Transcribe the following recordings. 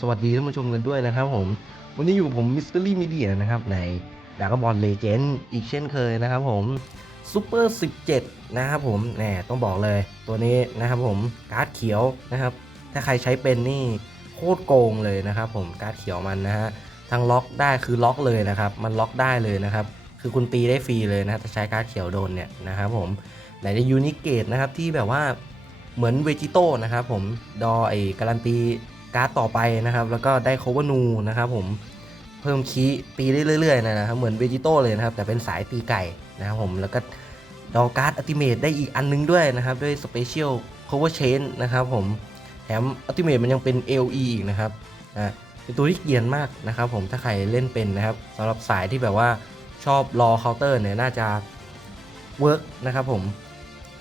สวัสดีท่านผู้ชมกันด้วยนะครับผม วันนี้อยู่ผมมิส t ต r y ี e เดียนะครับ ในดากบอลเลเจนด์อีกเช่นเคยนะครับผมซูเปอร์17 นะครับผมแหมต้องบอกเลยตัวนี้นะครับผมการ์ดเขียวนะครับ ถ้าใครใช้เป็นนี่โคตรโกงเลยนะครับผมการ์ดเขียวมันนะฮะทั้งล็อกได้คือล็อกเลยนะครับ มันล็อกได้เลยนะครับ คือคุณตีได้ฟรีเลยนะถ้าใช้การ์ดเขียวโดนเนี่ยนะครับผมไหนจะยูนิเกตนะครับที่แบบว่าเหมือนเวจิโต้นะครับผมดอไอการันตี การ์ดต่อไปนะครับ แล้วก็ได้โควนูนะครับผมเพิ่มคีตีได้เรื่อยๆนะครับเหมือนเวจิโต้เลยนะครับ แต่เป็นสายตีไก่นะครับผมแล้วก็ดอการ์ดอัติเมตได้อีกอันนึงด้วยนะครับ ด้วยสเปเชียลโควาเชนนะครับผมแถมอัติเมตมันยังเป็น LE อีกนะครับอะเป็นตัวที่เกียนมากนะครับผมถ้าใครเล่นเป็นนะครับสำหรับสายที่แบบว่าชอบรอเคาน์เตอร์เนี่ยน่าจะเวิร์กนะครับผม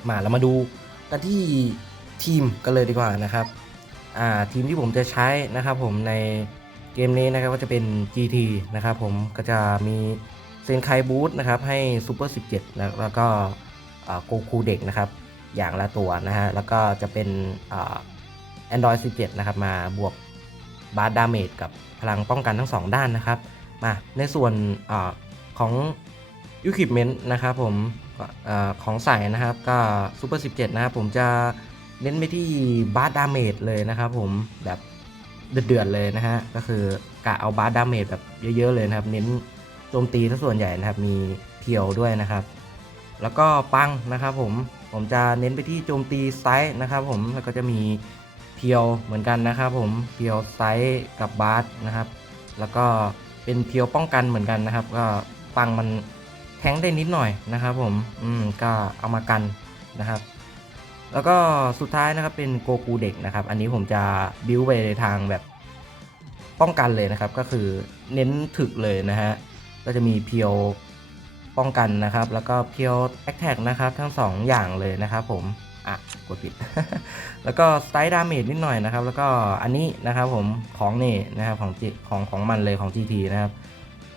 มาเรามาดูกันที่ทีมกันเลยดีกว่านะครับ ทีมที่ผมจะใช้นะครับผมในเกมนี้นะครับก็จะเป็น GT นะครับผมก็จะมีเซนไคบูธนะครับให้ซูเปอร์17แล้วก็โกคูเด็กนะครับอย่างละตัวนะฮะแล้วก็จะเป็นแอนดรอย17 นะครับมาบวกบาร์ดาเมจกับพลังป้องกันทั้ง 2 ด้านนะครับมาในส่วนอของ Equipment นะครับผมอของใส่นะครับก็ Super 17 นะครับผมจะ เน้นไปที่บาร์ดาเมจเลยนะครับผมแบบเดือดๆเลยนะฮะ ก็คือกะเอาบาร์ดาเมจแบบเยอะๆเลยนะครับ เน้นโจมตีทั้งส่วนใหญ่นะครับ มีเพียวด้วยนะครับ แล้วก็ปังนะครับผม ผมจะเน้นไปที่โจมตีไซส์นะครับผม แล้วก็จะมีเพียวเหมือนกันนะครับผม เพียวไซส์กับบาร์นะครับ แล้วก็เป็นเพียวป้องกันเหมือนกันนะครับ ก็ปังมันแทงได้นิดหน่อยนะครับผม อืม ก็เอามากันนะครับ แล้วก็สุดท้ายนะครับเป็นโกคูเด็กนะครับ อันนี้ผมจะบิวไปในทางแบบป้องกันเลยนะครับ ก็คือเน้นถึกเลยนะฮะ ก็จะมีเพียวป้องกันนะครับ แล้วก็เพียวแอคแท็กนะครับ ทั้งสองอย่างเลยนะครับผม อะ กดผิด แล้วก็สไตล์ดาเมจนิดหน่อยนะครับ แล้วก็อันนี้นะครับผมของนี่นะครับของของของมันเลยของ GT นะครับ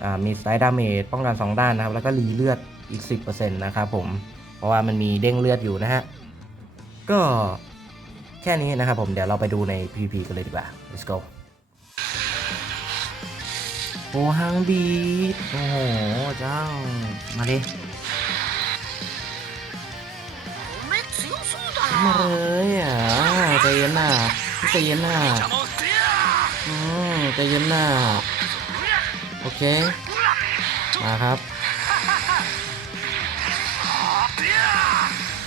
อ่า มีสไตล์ดาเมจป้องกัน 2 ด้านนะครับ แล้วก็รีเลือดอีก 10%นะครับผม เพราะว่ามันมีเด้งเลือดอยู่นะฮะ ก็แค่นี้นะครับผมเดี๋ยวเราไปดูใน PVP กันเลยดีกว่า let's go โอ้หังบีโอ้โหเจ้า มาดิ มาเลยอะใจเย็นน่ะใจเย็นน่ะอืมใจเย็นน่ะโอเค มาครับ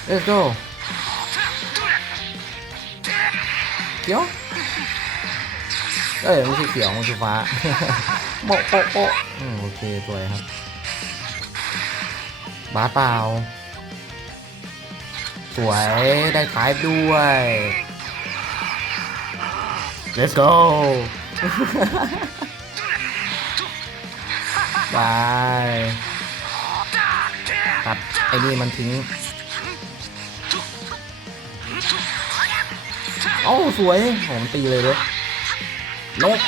let's go เขียว เอ้ยไม่ใช่เขียวมันคือฟ้าโปะโปะโปะอืมโอเคสวยครับ บาสเปล่า สวยได้ขายด้วย let's go บายตัดไอ้นี่มันทิ้ง เอ้าสวยหอมตีเลยเด้อนก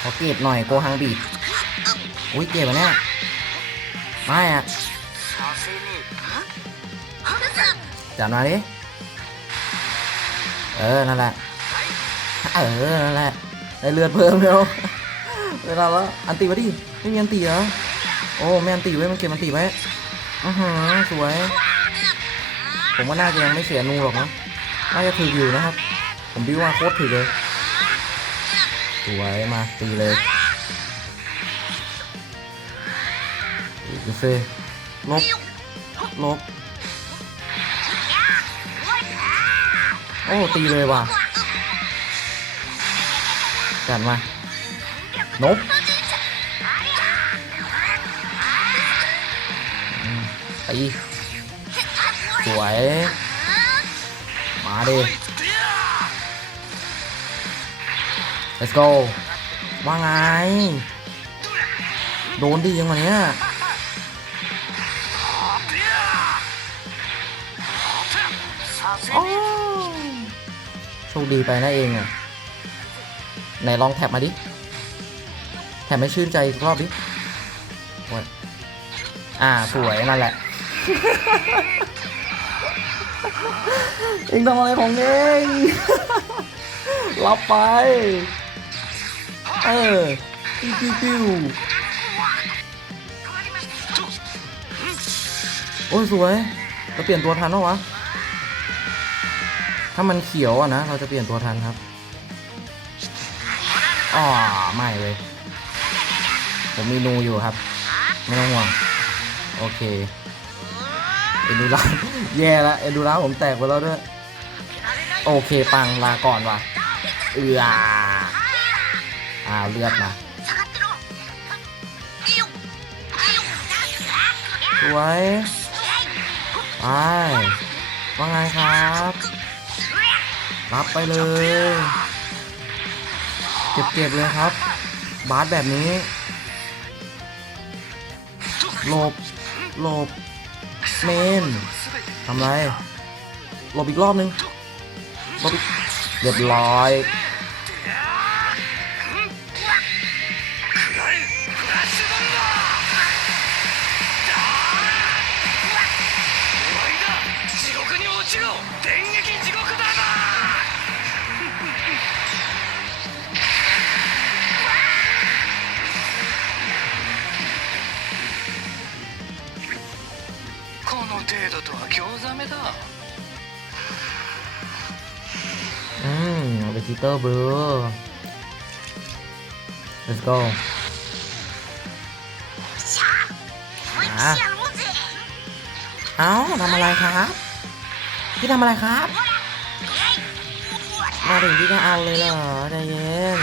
ขอเก็บหน่อยโกฮังบีดอุ้ยเก็บมาเนี่ยไม่อะจับมาดิเออ นั่นแหละ เออ นั่นแหละ ได้เลือดเพิ่มแล้วเวลาว่าอันตีมาดิ ไม่มีอันตีเหรอ โอ้ไม่อันตีไว้มันเก็บอันตีไว้อือหือสวย ผมว่าน่าจะยังไม่เสียนูหรอกมั้ง น่าจะถืออยู่นะครับ ผมบิวว่าโคตรถือเลยสวยมาตีเลยดูสิลบลบ โอ้ ตีเลยว่ะ จัดมานบอืมตีสวย มาดิ let's go ว่าไง โดนดียังไงเนี่ยโอ้โชคดีไปนะเองอะไหนลองแท็บมาดิ แท็บไม่ชื่นใจอีกรอบดิอ่า สวย นั่นแหละ เองทำอะไรของเองรับไป เออปิ้วปิ้วปิ้วโอ้ยสวยจะเปลี่ยนตัวทันปะวะ ถ้ามันเขียวอะนะ เราจะเปลี่ยนตัวทันครับอ๋อไม่เลย ผมมีนูอยู่ครับ ไม่ต้องห่วง โอเค เอ็นูราแย่ละเอ็นูราผมแตกไปแล้วด้วย โอเคปังลาก่อนว่ะ เอืออ่าเลือดนะสวยไปว่าไงครับรับไปเลย เก็บๆเลยครับ บาสแบบนี้หลบหลบ เมน ทำไร หลบอีกรอบนึง หลบอีก เรียบร้อย 地獄に落ちろ電撃地獄だ 程度とは興ざめだ อืมเบจิเตอร์บลู let's go こいつやろうぜ เอ้าทำอะไรครับ พี่ทำอะไรครับ มาถึงพี่ก็เอาเลยเหรอใจเย็น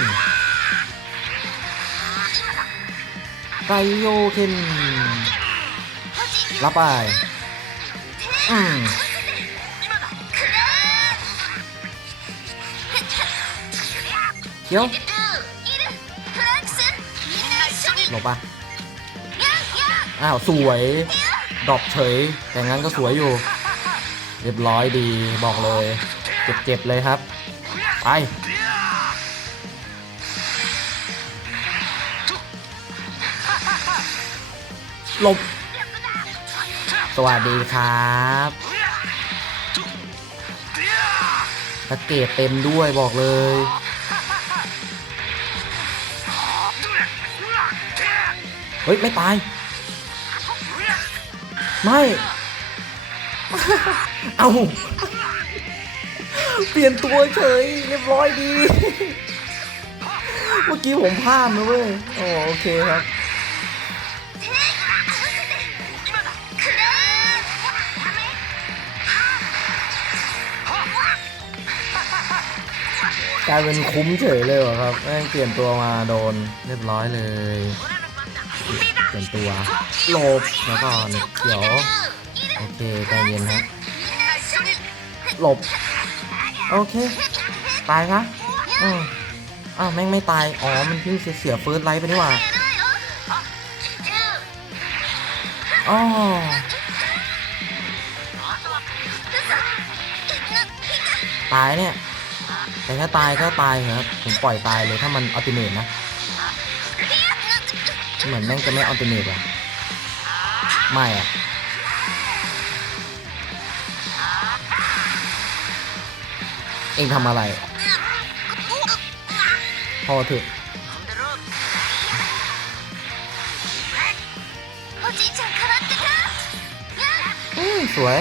ไกโยเคนรับไป อืมเคี้ยวหลบปะอ้าว สวย ดรอปเฉย แต่งั้นก็สวยอยู่ เรียบร้อยดีบอกเลย เจ็บๆเลยครับ ไปหลบ สวัสดีครับตะเกตเต็มด้วยบอกเลย เฮ้ย ไม่ตาย ไม่ เอาเปลี่ยนตัวเฉยเรียบร้อยดี เมื่อกี้ผมพลาดนะเว้ยโอเคครับ กลายเป็นคุ้มเฉยเลยเหรอครับแม่งเปลี่ยนตัวมาโดนเรียบร้อยเลย เปลี่ยนตัวหลบแล้วก็เนี่ยวโอเคใจเย็นฮะหลบ โอเค ตายคะอืมอ้าวแม่งไม่ตาย อ๋อ มันเพิ่งเสียเสียเฟิร์สไลท์ไปนี่หว่าอ๋อตายเนี่ย แต่ถ้าตายก็ตายครับ ผมปล่อยตายเลยถ้ามันอัลติเมทนะ เหมือนแม่งจะไม่อัลติเมทอะ ไม่อะเองทำอะไร พอเถอะสวย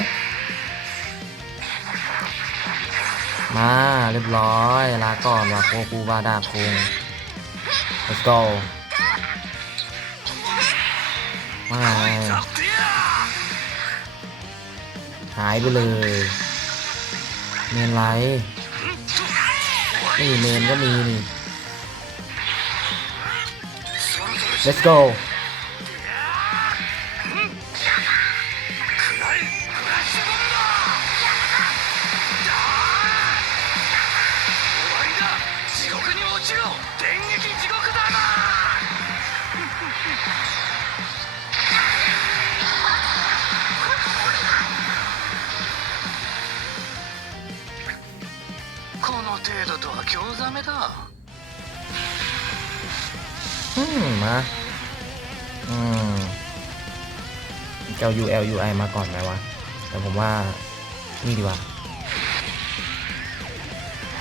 มาเรียบร้อย ลาก่อนว่าโคกูบาดาคง let's go มาหายไปเลยเมนไลท์นี่เมนก็มีนี่ let's go の程度とは興ざめだ อืมมา อืมเจ้า UL UI มาก่อนไหมวะ แต่ผมว่า นี่ดีกว่า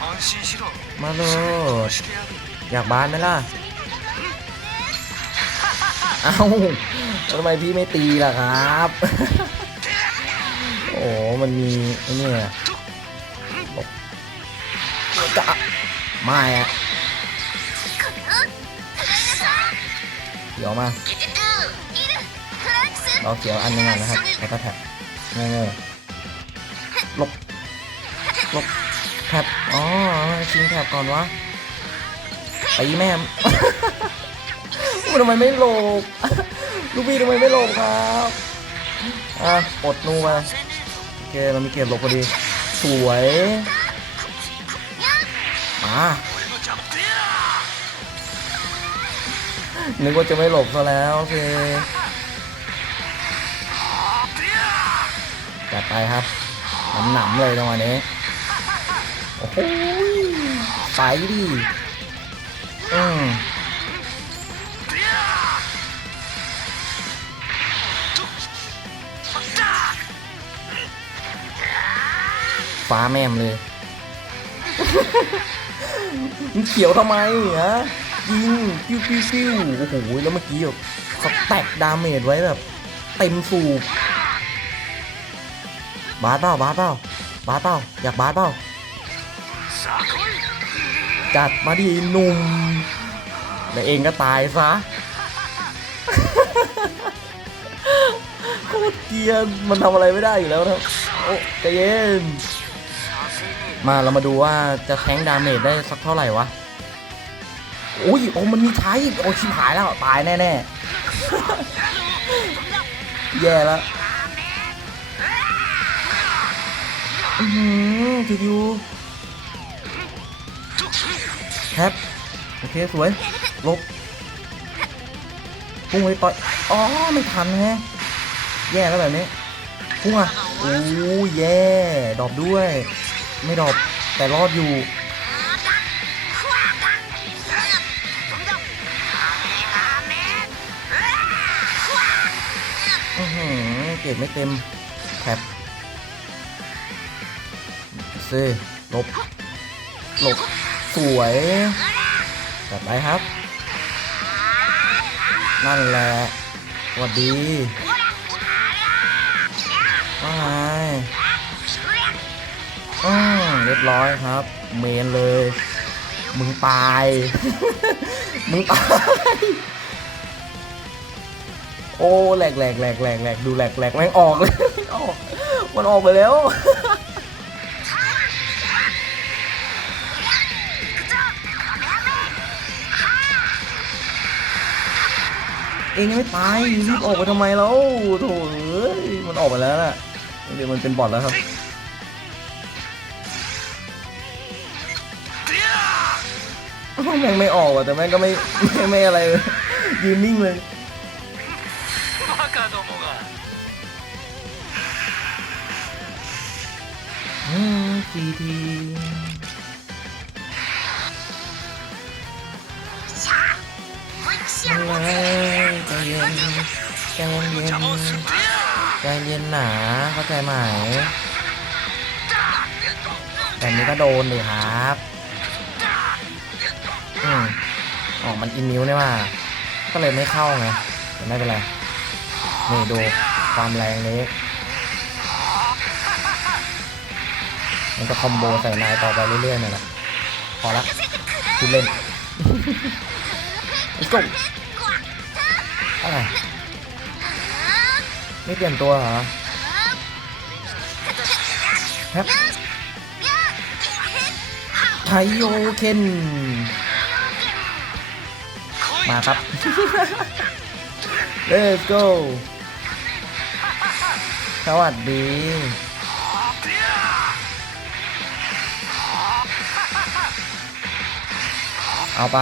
反 心しろ มาโลด してやる อยากบานไหมล่ะ เอ้าแล้วทำไมพี่ไม่ตีล่ะครับ โอ้มันมีไอ้เนี่ ไม่อะเขียวมาเราเขียวอันนึงนะครับแล้วก็แท็บโง่ๆหลบหลบแท็บอ๋อชิงแท็บก่อนวะตีแม่ลูกทำไมไม่หลบลูกพี่ทำไมไม่หลบครับอะอดนูไปโอเคเรามีเกมหลบพอดี สวย นึกว่าจะไม่หลบซะแล้วโอเคจัดไปครับหนำเลยตรงวันนี้ โอ้โหสายดิอืมฟ้าแม่มเลย มันเขียวทำไมฮะยิงปิ้วปิ้วปิ้วโอ้โหแล้วเมื่อกี้แบบสแต็กดาเมจไว้แบบเต็มสูบบาสเปล่าบาสเปล่าบาสเปล่าอยากบาสเปล่าจัดมาดีหนุ่มแต่เองก็ตายซะโคตรเกียนมันทำอะไรไม่ได้อยู่แล้วนะโอ้ใจเย็น มาเรามาดูว่าจะแทงดาเมจได้สักเท่าไหร่วะอุ้ยโอ้มันมีใช้โอ้ชิบหายแล้วตายแน่ๆแย่แล้วอือทียูแคปโอเคสวยลบพุ่งไปต่อยอ๋อไม่ทันแฮะแย่แล้วแบบนี้พุ่งอะโอ้ยแย่ดอปด้วย ไม่ดรอปแต่รอดอยู่อือหือเกรดไม่เต็มแคปซีลบ หลบ สวยจัดไปครับ นั่นแหละสวัสดีว่าไง อืมเรียบร้อยครับ เมนเลย มึงตาย มึงตาย โอ้แหลกแหลกแหลกแหลกแหลกดูแหลกแหลกแม่งออกเลยออกมันออกไปแล้วเองไม่ตายรีบออกไปทำไมแล้วโถ่เอ้ยมันออกไปแล้วน่ะเดี๋ยวมันเป็นบอทแล้วครับ ยังไม่ออกอะแต่แม่งก็ไม่ไม่ไม่อะไรยืนนิ่งเลยอืมทีทีใจเย็นใจเย็นใจเย็นหนาเข้าใจไหมแต่นี้ก็โดนเลยครับ มันอินนิ้วเนี่ยว่า ก็เลยไม่เข้าไงแต่ไม่เป็นไร นี่ดูความแรงนี้มันจะคอมโบใส่นายต่อไปเรื่อยๆนั่แหละพอละคุณเล่น Let's go อะไรไม่เปลี่ยนตัวเหรอไทโยเคน มาครับ Let's go สวัสดี เอาไป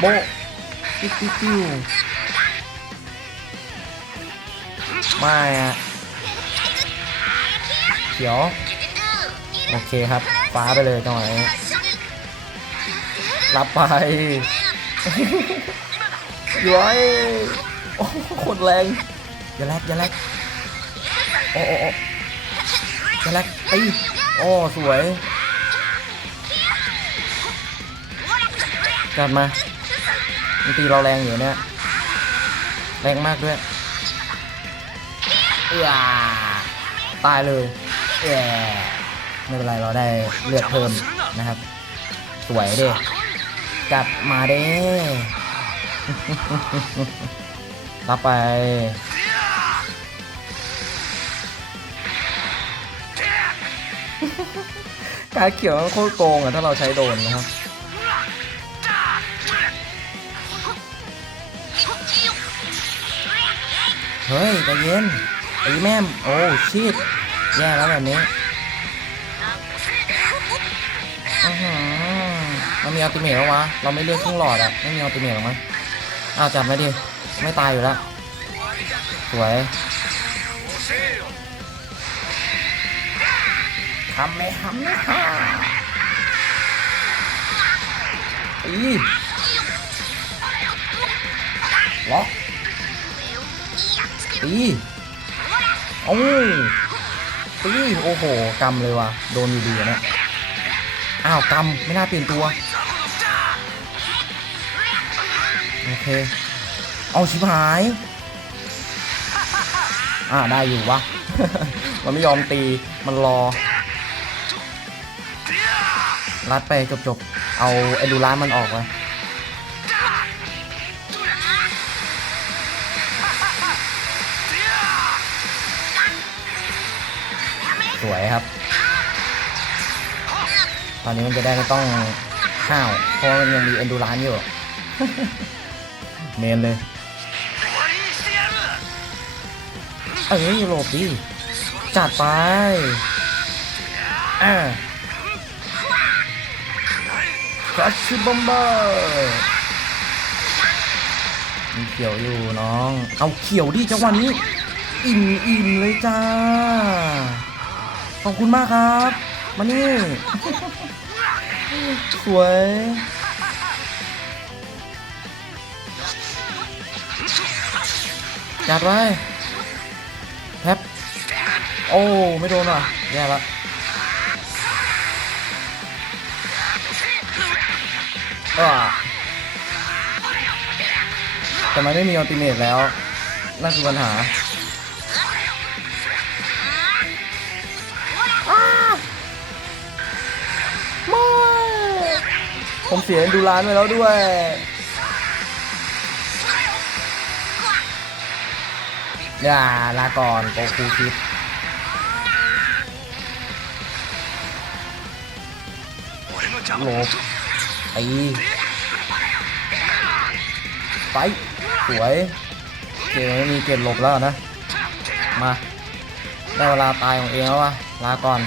โบะปิ๊วปิ๊วปิ๊วไม่อะเขียว โอเคครับ ฟ้าไปเลยจังหวะนี้ รับไปย้อยโอ้โหโคตรแรง อย่าแลกอย่าแลกโอ้โอ้อย่าแลกตีโอ้สวยจัดมามันตีเราแรงอยู่เนี่ย แรงมากด้วยเอื้อตายเลยแย่ไม่เป็นไรเราได้เลือดเพิ่มนะครับ สวยเด้ จัดมาเด้รับไป การเขียวมันโคตรโกงอะ ถ้าเราใช้โดนนะครับเฮ้ยใจเย็นไอ้แม่มโอ้ชิดแย่แล้วแบบนี้ มีอัลติเมทแล้ววะ เราไม่เลือกเครื่องหลอดอะไม่มีอัลติเมทหรอมั้ยอ้าวจับไม่ดิ ไม่ตายอยู่แล้ว สวยทำไหมทำนะฮะอีล็อกตีโอ้ตีโอ้โหกำเลยวะโดนอยู่ดีนะอ้าวกำไม่น่าเปลี่ยนตัว โอเค เอาชิบหาย อ่าได้อยู่วะ มันไม่ยอมตี มันรอ รัดไปจบๆเอาไอ้ดูร้านมันออกไปสวยครับ ตอนนี้มันจะได้ไม่ต้องห้าว เพราะว่ามันยังมีเอนดูรานอยู่ เมนเลยเอ้ยหลบดิจัดไปอ่าครัชบอมเบอร์มีเขียวอยู่น้อง เอาเขียวดิจังหวะนี้ อิ่มอิ่มเลยจ้า ขอบคุณมากครับ มานี่ สวย จัดไว้แทบโอ้ ไม่โดนว่ะแย่ละอ่าแต่มันไม่มีอัลติเมทแล้ว นั่นคือปัญหาอ้าไม่ผมเสียดูร้านไปแล้วด้วย อย่าลาก่อนโกคูคิดหลบตีไป สวย เกมไม่มีเกมหลบแล้วนะ มา ได้เวลาตายของเองแล้ววะลาก่อน